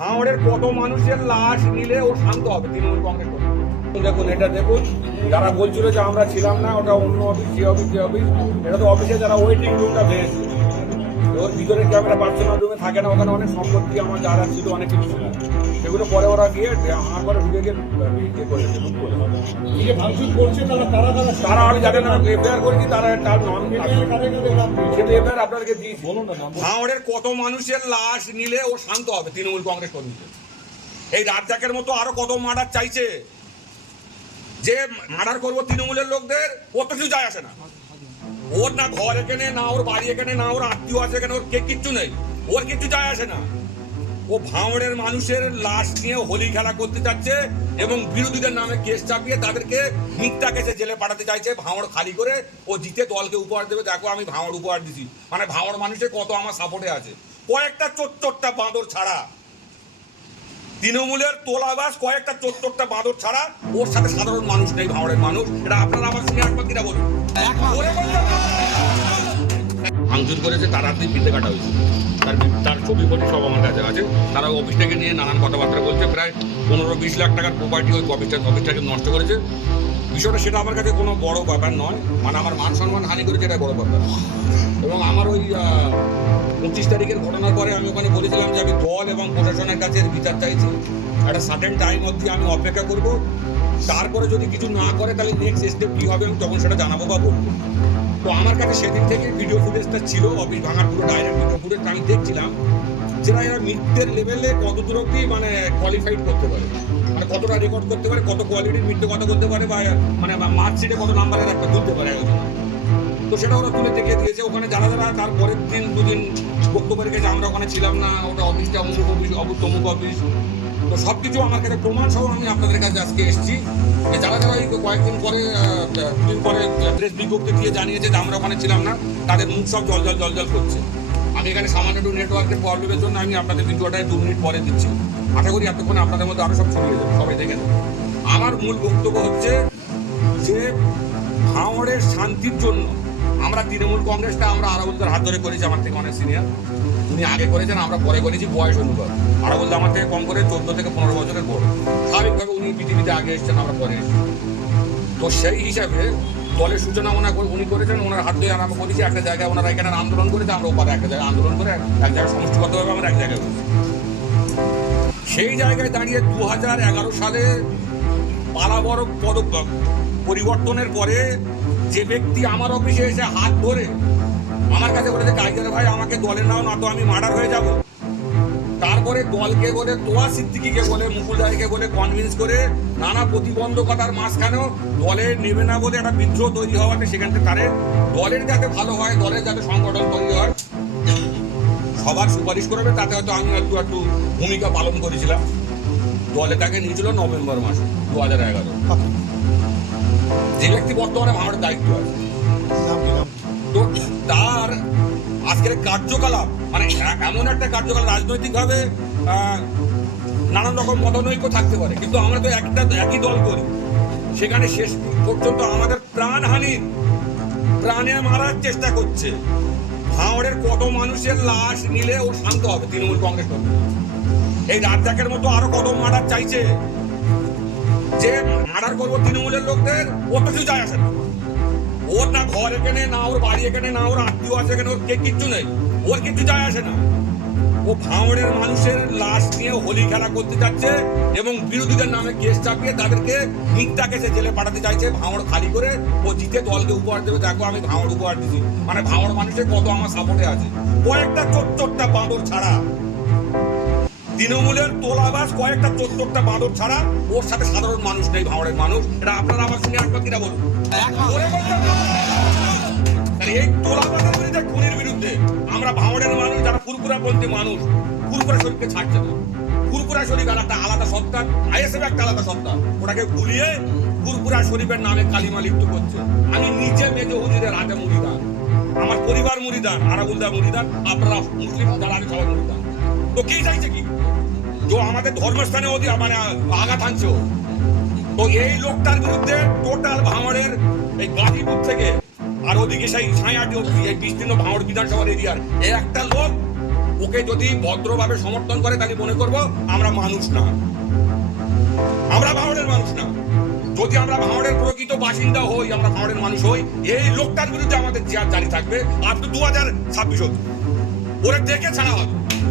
ভাঙড়ের কত মানুষের লাশ নিলে ও শান্ত হবে তৃণমূল কংগ্রেস দেখুন, এটা দেখুন, যারা বলছিল যে আমরা ছিলাম না, ওটা অন্য অফিস যে অফিস যে অফিস এটা তো অফিসে যারা ওয়েটিং রুমটা পেয়েছে ওর ভিতরে ক্যামেরা পার্সোনাল রুমে থাকে না ওখানে অনেক সম্পত্তি আমার যারা ছিল অনেক কিছু ছিল। সেগুলো পরে ওরা গিয়ে আমার পরে ঢুকে গিয়ে ইয়ে করেছে তারা তারা তারা তারা আমি যাদের নাম এফআইআর করেছি তারা তার নাম? সেটা এফআইআর আপনাদেরকে দিয়েছি। না নাম কত মানুষের লাশ নিলে ও শান্ত হবে তৃণমূল কংগ্রেস কর্মীদের। এই রাজ্জাকের মতো আরও কত মার্ডার চাইছে? যে মার্ডার করব তৃণমূলের লোকদের ও তো কিছু যায় আসে না। ওর না ঘর এখানে, না ওর বাড়ি এখানে, না ওর আত্মীয় আছে এখানে, ওর কে কিচ্ছু নেই। ওর কিছু যায় আসে না। ও ভাঙড়ের মানুষের লাশ নিয়ে হোলি খেলা করতে চাচ্ছে এবং বিরোধীদের নামে কেস চাপিয়ে তাদেরকে মিথ্যা কেসে জেলে পাঠাতে চাইছে, ভাঙড় খালি করে। ও জিতে দলকে উপহার দেবে। দেখো আমি ভাঙড় উপহার দিছি। মানে ভাঙড় মানুষের কত আমার সাপোর্টে আছে। কয়েকটা চোট্টরটা বাঁদর ছাড়া। তৃণমূলের তোলাবাস কয়েকটা চোট্টরটা বাঁদর ছাড়া ওর সাথে সাধারণ মানুষ নেই ভাঙড়ের মানুষ। এটা আপনারা আমার শুনে একবার কিনা বলুন। ওরে ভাঙচুর করেছে তার হাতে ফিতে কাটা হয়েছে। তার তার ছবি ফটি সব আমার কাছে আছে। তারা অফিসটাকে নিয়ে নানান কথাবার্তা বলছে। প্রায় পনেরো বিশ লাখ টাকার প্রপার্টি ওই অফিসটা অফিসটাকে নষ্ট করেছে। বিষয়টা সেটা আমার কাছে কোনো বড় ব্যাপার নয়। মানে আমার মান সম্মান হানি করেছে এটা বড় ব্যাপার। এবং আমার ওই পঁচিশ তারিখের ঘটনার পরে আমি ওখানে বলেছিলাম যে আমি দল এবং প্রশাসনের কাছে বিচার চাইছি। একটা সার্টেন টাইম অবধি আমি অপেক্ষা করব। তারপরে যদি কিছু না করে, তাহলে নেক্সট স্টেপ কী হবে আমি তখন সেটা জানাব বা বলব। তো আমার কাছে সেদিন থেকে ভিডিও ফুটেজটা ছিল অফিস ভাঙার পুরো ডাইরেক্ট ভিডিও ফুটেজ আমি দেখছিলাম। যেটা এরা মৃত্যের লেভেলে কত দূর অব্দি মানে কোয়ালিফাইড করতে পারে? মানে কতটা রেকর্ড করতে পারে, কত কোয়ালিটির মৃত্যু কত করতে পারে বা মানে মার্কশিটে কত নাম্বারের একটা তুলতে পারে তো সেটা ওরা তুলে দেখিয়ে দিয়েছে। ওখানে যারা যারা তার পরের দিন দুদিন বক্তব্য রেখেছে আমরা ওখানে ছিলাম না, ওটা অফিসটা অমুক অফিস অমুক তমুক অফিস তো সব কিছু আমার কাছে প্রমাণ সহ আমি আপনাদের কাছে আজকে এসেছি। যে যারা যারা এই কয়েকদিন পরে দুদিন পরে প্রেস বিজ্ঞপ্তি দিয়ে জানিয়েছে যে আমরা ওখানে ছিলাম না, তাদের মুখ সব জল জল জল জল করছে। আমি এখানে সামান্য একটু নেটওয়ার্কের প্রবলেমের জন্য আমি আপনাদের ভিডিওটা দু মিনিট পরে দিচ্ছি। আশা করি এতক্ষণে আপনাদের মধ্যে আরও সব ছড়িয়ে যাবে, সবাই দেখে আমার মূল বক্তব্য হচ্ছে যে ভাঙড়ের শান্তির জন্য আমরা তৃণমূল কংগ্রেসটা আমরা আরাবুলদের হাত ধরে করেছি আমার থেকে অনেক সিনিয়র উনি আগে করেছেন, আমরা পরে করেছি, বয়স অনুপাত আরাবুল আমার থেকে কম করে চোদ্দ থেকে পনেরো বছরের বড়। স্বাভাবিকভাবে উনি পৃথিবীতে আগে এসেছেন, আমরা পরে এসেছি। তো সেই হিসাবে দলের সূচনা ওনা করে উনি করেছেন, ওনার হাত ধরে আমরা করেছি, একটা জায়গায় ওনারা এখানে আন্দোলন করেছে, আমরা ওপারে একটা জায়গায় আন্দোলন করে এক জায়গায় সমষ্টিগতভাবে আমরা এক জায়গায় করেছি সেই জায়গায় দাঁড়িয়ে দু হাজার এগারো সালে পালাবড় পদ পরিবর্তনের পরে যে ব্যক্তি আমার অফিসে এসে হাত ধরে আমার কাছে বলেছে কাইজার ভাই আমাকে দলে নাও না তো আমি মার্ডার হয়ে যাব। তারপরে দলকে বলে, তোয়া সিদ্দিকিকে বলে মুকুল রায়কে বলে কনভিন্স করে নানা প্রতিবন্ধকতার মাঝখানেও দলে নেবে না বলে একটা বিদ্রোহ তৈরি হওয়াতে সেখান থেকে তারে দলের যাতে ভালো হয়, দলের যাতে সংগঠন তৈরি হয়, সবার সুপারিশ করবে তাতে হয়তো আমি একটু একটু ভূমিকা পালন করেছিলাম। দলে তাকে নিয়েছিল নভেম্বর মাসে, দু হাজার এগারো। যে ব্যক্তি বর্তমানে আমার দায়িত্ব আছে? তো তার আজকের কার্যকলাপ মানে এমন একটা কার্যকলাপ রাজনৈতিকভাবে নানান রকম মতানৈক্য থাকতে পারে। কিন্তু আমরা তো একটা, একই দল করি। সেখানে শেষ পর্যন্ত আমাদের প্রাণহানি, প্রাণে মারার চেষ্টা করছে। ভাঙড়ের কত মানুষের লাশ নিলে ও শান্ত হবে তৃণমূল কংগ্রেস এই রাজ্জাকের মতো আরও কত মারার চাইছে। যে মার্ডার করব তৃণমূলের লোকদের, ও তো কিছু যায় আসে না। ওর না ঘর এখানে, না ওর বাড়ি এখানে, না ওর আত্মীয় আছে এখানে, ওর কে কিচ্ছু নেই। ওর কিছু যায় আসে না। ও ভাঙড়ের মানুষের লাশ নিয়ে হোলি খেলা করতে চাচ্ছে এবং বিরোধীদের নামে কেস চাপিয়ে তাদেরকে মিথ্যা কেসে জেলে পাঠাতে চাইছে, ভাঙড় খালি করে। ও জিতে দলকে উপহার দেবে। দেখো আমি ভাঙড় উপহার দিছি। মানে ভাঙড় মানুষের কত আমার সাপোর্টে আছে। কয়েকটা চোট্টরটা বাঁদর ছাড়া। তৃণমূলের তোলাবাস কয়েকটা চোদ্দটা বাঁদর ছাড়া ওর সাথে সাধারণ মানুষ নেই ভাঙড়ের মানুষ। এটা আপনারা আমার শুনে একবার কিনা বলুন? এই তোলাবাসের বিরুদ্ধে খুনির বিরুদ্ধে আমরা ভাঙড়ের মানুষ, যারা ফুরপুরাপন্থী মানুষ ফুরপুরা শরীফকে ছাড়ছে না ফুরপুরা শরীফ আর একটা আলাদা সত্তা আইএসএফ একটা আলাদা সত্তা ওটাকে ভুলিয়ে ফুরপুরা শরীফের নামে কালিমা লিপ্ত করছে। আমি নিচে মেজে হুজুরের হাতে মুড়িদান আমার পরিবার মুড়িদান আরাবুলদা মুড়িদান আপনারা মুসলিম, যারা আছে সবাই মুড়িদান তো কি চাইছে কি? তো আমাদের ধর্মস্থানে মানে আঘাত আনছে। তো এই লোকটার বিরুদ্ধে টোটাল ভাঙড়ের এই গাজীপুর থেকে আর ওদিকে সেই ছায়াটি অব্দি এই বিস্তীর্ণ ভাঙড় এরিয়ার এই একটা লোক, ওকে যদি ভদ্রভাবে সমর্থন করে তাহলে মনে করব আমরা মানুষ না। আমরা ভাঙড়ের মানুষ না। যদি আমরা ভাঙড়ের প্রকৃত বাসিন্দা হই, আমরা ভাঙড়ের মানুষ হই, এই লোকটার বিরুদ্ধে আমাদের জিয়ার জারি থাকবে আপ টু দু হাজার ছাব্বিশ ওরা দেখে ছাড়া হবে।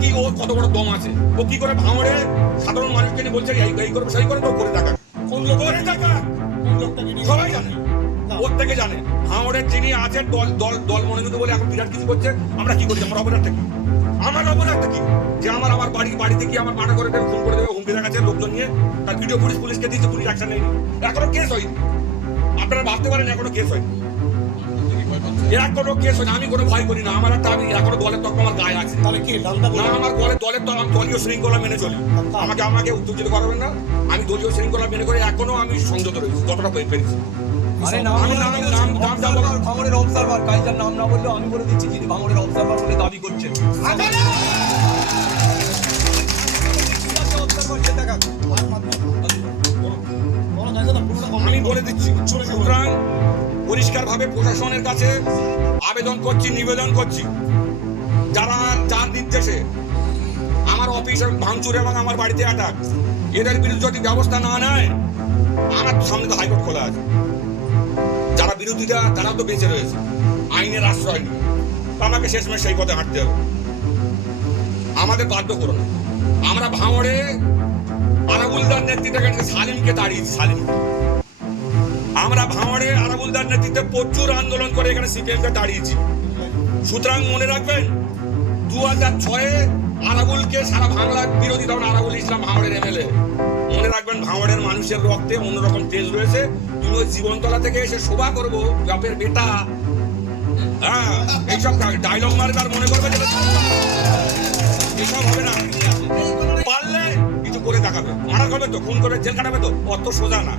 কি ওর কত বড় দম আছে? ও কি করে ভাঙড়ে সাধারণ মানুষকে নিয়ে বলছে এই এই করবে সেই করে তো করে দেখা কোন লোক? করে দেখা কোন সবাই জানে। ওর থেকে জানে। ভাঙড়ের যিনি আছে দল দল দল মনোনীত বলে এখন বিরাট কিছু করছে আমরা কি করছি আমার অপরাধটা কি? আমার অপরাধটা কি? যে আমার আমার বাড়ি বাড়িতে কি আমার মানা করে দেবে ফোন করে দেবে হুমকি দেখাচ্ছে লোকজন নিয়ে তার ভিডিও পুলিশ পুলিশকে দিচ্ছে পুলিশ অ্যাকশন নেয়নি। এখনও কেস হয়নি। আপনারা ভাবতে পারেন এখনও কেস হয়নি। এর কোনো কেস আমি কোনো ভয় করি না আমার একটা আমি এখনও দলের তক আমার গায়ে আছে তাহলে কি না আমার দলের দলের আমি দলীয় শৃঙ্খলা মেনে চলি আমাকে আমাকে উত্তেজিত করাবেন না আমি দলীয় শৃঙ্খলা মেনে করে এখনও আমি সংযত রয়েছি যতটা পেরেছি আরে নাম ভাঙড়ের অবজারভার কাইজার নাম না বললেও আমি বলে দিচ্ছি যিনি ভাঙড়ের অবজারভার বলে দাবি করছেন আমি বলে দিচ্ছি সুতরাং পরিষ্কারভাবে প্রশাসনের কাছে আবেদন করছি, নিবেদন করছি। যারা যার নির্দেশে আমার অফিসে ভাঙচুর এবং আমার বাড়িতে অ্যাটাক এদের বিরুদ্ধে যদি ব্যবস্থা না নেয়, আমার সামনে তো হাইকোর্ট খোলা আছে। যারা বিরোধীরা তারা তো বেঁচে রয়েছে। আইনের আশ্রয় তো আমাকে শেষমেশ সেই পথে হাঁটতে হবে। আমাদের বাধ্য করো না। আমরা ভাঙড়ে আরাবুলদার নেতৃত্বে সালিমকে দাঁড়িয়েছি সালিমকে। আমরা ভাঙড়ে আরাবুলদার নেতৃত্বে প্রচুর আন্দোলন করে এখানে সিপিএমকে দাঁড়িয়েছি। সুতরাং মনে রাখবেন দু হাজার ছয়ে আরাবুলকে সারা বাংলার বিরোধী তখন আরাবুল ইসলাম ভাঙড়ের এমএলএ মনে রাখবেন, ভাঙড়ের মানুষের রক্তে অন্যরকম তেজ রয়েছে। তুমি ওই জীবনতলা থেকে এসে শোভা করব বাপের বেটা। হ্যাঁ এইসব ডায়লগ মারবে আর মনে করবে এসব হবে না। পারলে কিছু করে দেখাবে। মারা করবে তো, খুন করে জেল কাটাবে তো, অত সোজা না।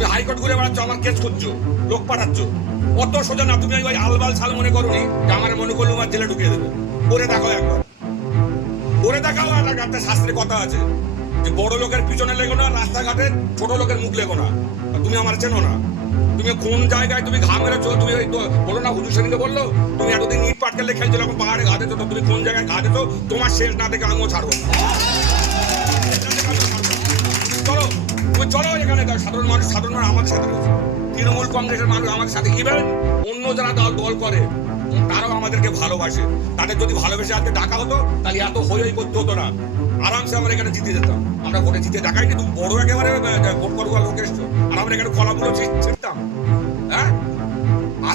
তুমি হাইকোর্ট ঘুরে বেড়াচ্ছ আমার কেস করছ লোক পাঠাচ্ছ। অত সোজা না, তুমি ওই আলবাল ছাল মনে করোনি যে আমার মনে করল আমার জেলে ঢুকিয়ে দেবে। করে দেখো একবার। করে দেখাও আর একটা শাস্ত্রে কথা আছে, যে বড় লোকের পিছনে লেগো না, রাস্তাঘাটে ছোট লোকের মুখ লেগো না। তুমি আমার চেনো না। তুমি কোন জায়গায় তুমি ঘাম মেরেছো, তুমি ওই বলো না হুজুর সেদিনকে বলল, তুমি এতদিন ইট পাটকেলে খেলছিল, এখন পাহাড়ে ঘা দিতো তুমি কোন জায়গায় ঘা দিতো তোমার শেষ না দেখে আমিও ছাড়বো না। চলো এখানে সাধারণ মানুষ সাধারণ মানুষ আমার সাথে রয়েছে। তৃণমূল কংগ্রেসের মানুষ আমাদের সাথে। ইভেন অন্য যারা দল দল করে তারাও আমাদেরকে ভালোবাসে। তাদের যদি ভালোবেসে আজকে ডাকা হতো, তাহলে এত হই হই করতে হতো না। আরামসে আমরা এখানে জিতে যেতাম। আমরা ভোটে জিতে ডাকাইনি বড় একেবারে ভোট করব লোক আর আমরা এখানে কলাগুলো ছিঁড়তাম হ্যাঁ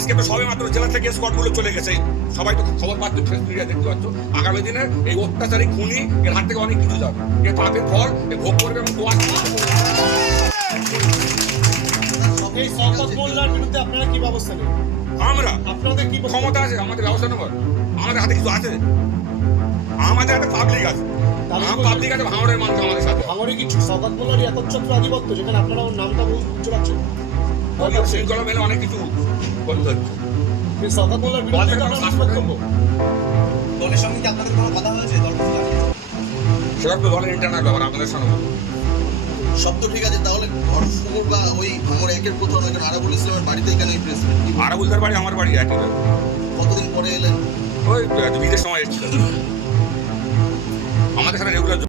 আজকে তো সবে মাত্র জেলা থেকে স্কটগুলো চলে গেছে। সবাই তো খবর পাচ্ছ মিডিয়া দেখতে পাচ্ছ। আগামী দিনে এই অত্যাচারী খুনি এর হাত থেকে অনেক কিছু যাবে। এ পাপের ফল এ ভোগ করবে এবং দোয়া এই মোল্লার বিরুদ্ধে আপনারা কি ব্যবস্থা নেবেন? আমরা? আপনাদের কি ক্ষমতা আছে আমাদের ব্যবস্থা নেবার আমাদের হাতে কিছু আছে। আমাদের হাতে পাবলিক আছে। পাবলিক আছে ভাঙড়ের মানুষ আমাদের সাথে। ভাঙরে কি শওকত মোল্লারই একচ্ছত্র আধিপত্য যেখানে আপনারা ওর নামটা বল- বুঝতে পারছেন দলীয় শৃঙ্খলা মেলে অনেক কিছু করতে হচ্ছে এই শওকত মোল্লার বিরুদ্ধে দলের তো কোনো আপনারা শাসন বক্তব্য দলের সঙ্গে কি আপনাদের কোনো কথা হয়েছে? দল সেসব তো দলের ইন্টারনাল ব্যাপার আপনাদের সঙ্গে। সব তো ঠিক আছে তাহলে ঘরসমুর বা ওই ভাঙড় একের আরাবুল ইসলামের বাড়িতে কেন এই প্রেস বাড়ি আমার বাড়ি একই কতদিন পরে এলেন? ওই বিদেশ সময় এসেছিল। আমাদের সাথে রেগুলার